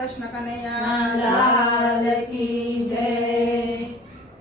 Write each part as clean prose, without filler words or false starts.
कृष्ण कन्हैया लाल की जय।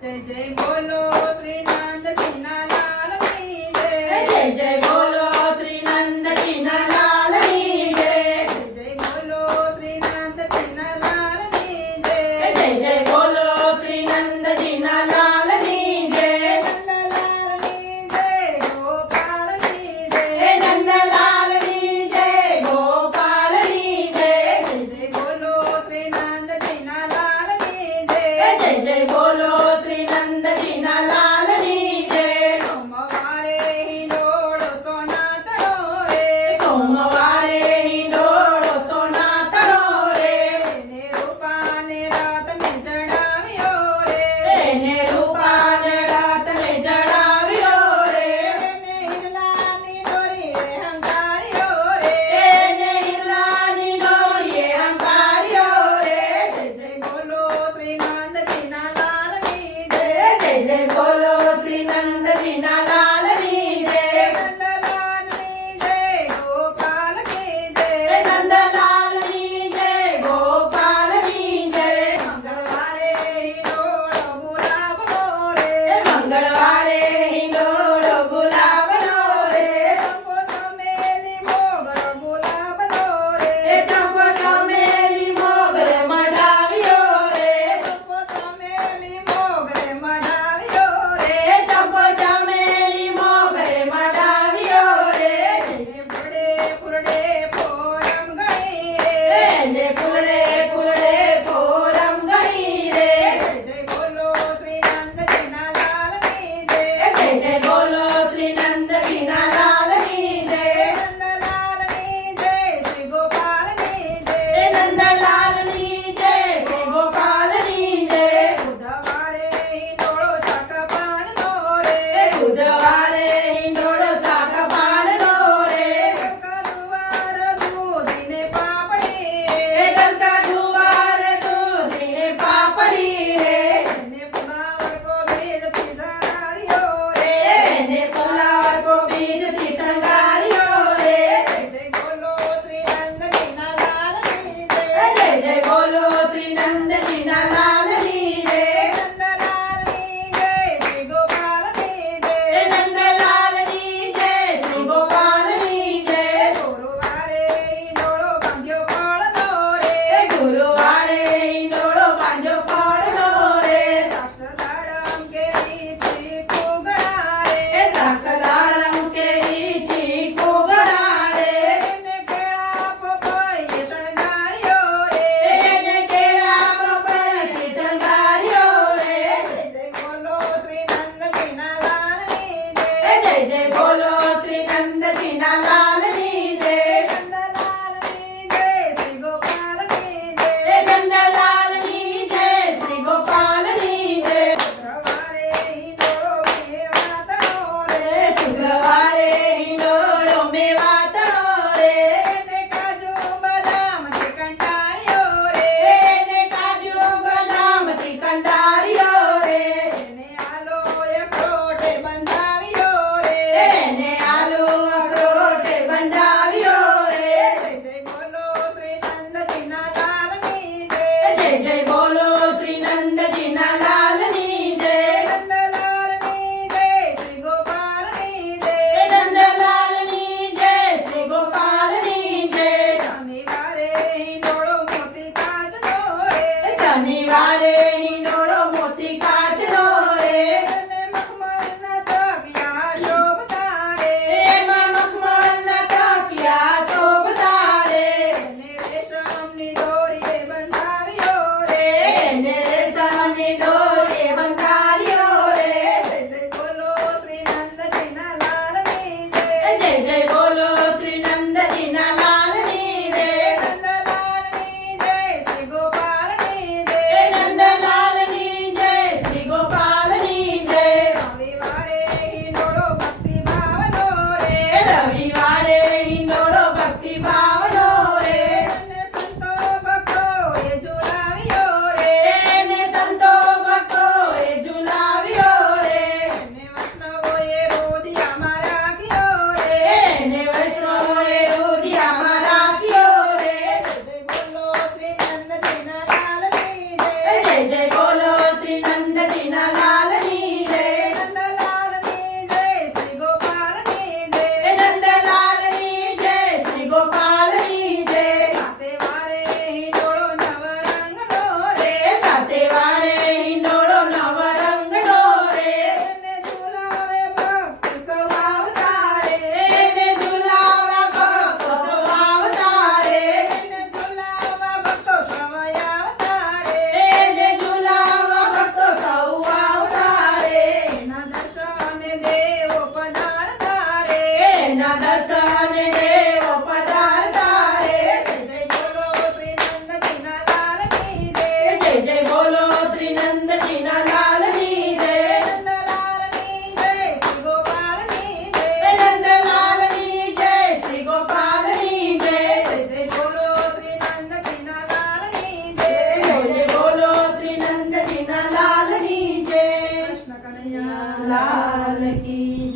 जय जय बोलो श्री नंद दीना लाल की जय। जय जय बोलो श्री नंद दीना लाल की जय। जय जय बोलो श्री नंद दीना लाल की जय। जय जय बोलो श्री नंद दीना लाल की जय। नंदलाल की जय गोपाल की जय। हे नंदलाल की जय गोपाल की जय। जय जय बोलो श्री नंद दीना लाल की जय। जय जय बोलो श्री नंद दीना लाल की जय। सोमवारे हिंडोळो सोना तळो रे। सोमवारे हिंडोळो सोना तळो रे। એને રૂપાને રાતને જણાવ્યો રે। એને રૂપાને રાતને જણાવ્યો રે। એને હિરલાની દોરી રે હંકાર્યો રે। એને હિરલાની દોરીએ હંકાર્યો રે। જય જય બોલો શ્રી નંદજીના લાલની જય। જય જય બોલો શ્રી નંદ દીના લાલ ની જય। નંદલાલની જય ગોપાલ કી જય। નંદલાલ ની જય ગોપાલ ની જય। મંગળવારે હિંડોળો ગુલાબનો રે। મંગળવારે હિંડોળો ગુલાબનો રે। ચંપો ચમેલી મોગરો ગુલાબનો રે। ચંપો ચમેલી મોગરે મઢાવ્યો રે। ચંપો ચમેલી મોગરે મઢાવ્યો રે। ચંપો ચમેલી મોગરે મઢાવ્યો રે। એને ફૂડે ફૂડે ફોરમ ગણી રે। એને ફૂલડે ફૂલડે ફોરમ ગણી રે। જય જય બોલો શ્રી નંદજીના લાલની જય। જય જય બોલો શ્રી નંદ દીના લાલ ની જય। નંદલાલની જય શ્રી ગોપાલની જય। નંદલાલ ની જય શ્રી ગોપાલ ની જય। બુધવારે હિંડોળો શાકપાનનો રે। બુધવારે હિંડોળો શાકપાનનો રે। ગંગા દુવાર દૂધીને પાપડી એ રે। ગંગા દુવાર દૂધીને પાપડી રે। એને ફુલાવર કોબીજથી શણગાર્યો રે। એને ફુલાવર કોબીજથી શણગાર્યો રે। જય જય બોલો શ્રી નંદજીના લાલની જય। જય જય બોલો શ્રી નંદ દીના લાલ ની જય। નંદલાલની જય શ્રી ગોપાલની જય। નંદલાલ ની જય શ્રી ગોપાલ ની જય। ગુરુવારે હિંડોળો બાંધ્યો ફળનો રે। ગુરુવારે હિંડોળો બાંધ્યો ફળનો રે। દ્રાક્ષ દાડમ કેરી ચીકુ ગળા રે। દ્રાક્ષદારમ કેરી ચીકુ ગળા રે। એને કેળા પપૈયે શણગાર્યો રે। એને કેળા પપૈયાથી શણગાર્યો રે। જય જય બોલો શ્રી નંદજીના લાલની જય। જય જય બોલો શ્રી નંદ દીના લાલ ની જય। નંદલાલની જય શ્રી ગોપાલની જય। નંદલાલ ની જય શ્રી ગોપાલ ની જય। શુક્રવારે હિંડોળો મેવાતનો રે। શુક્રવારે હિંડોળો મેવાતનો રે। એને કાજુ બદામથી કંડાર્યો રે। એને કાજુ બદામથી કંડાર્યો રે। એને આલોએ ફ્રોટે બંધાવ્યો રે। એને આલુ અખરોટે બંધાવ્યો રે। જય જય બોલો શ્રી નંદજીના લાલની જય। જય જય બોલો શ્રી નંદ દીના લાલ ની જય। નંદલાલની જય શ્રી ગોપાલની જય। નંદલાલ ની જય શ્રી ગોપાલ ની જય। શનિવારે હિંડોળો મોતી કાચનો રે। શનિવારે હિંડોળો મોતી કાચનો રે। એને મખમલના તકિયા શોભતા રે। એમાં મખમલના તકિયા શોભતા રે। એને રેશમની દોરીએ બંધાવ્યો રે। એને રેશમની દોરીએ બંધાર્યો રે। જય જય બોલો શ્રી નંદજીના લાલની જય। જય જય બોલો શ્રી નંદ દીના લાલ ની જય। નંદલાલની જય શ્રી ગોપાલની જય। નંદલાલ લાલ કી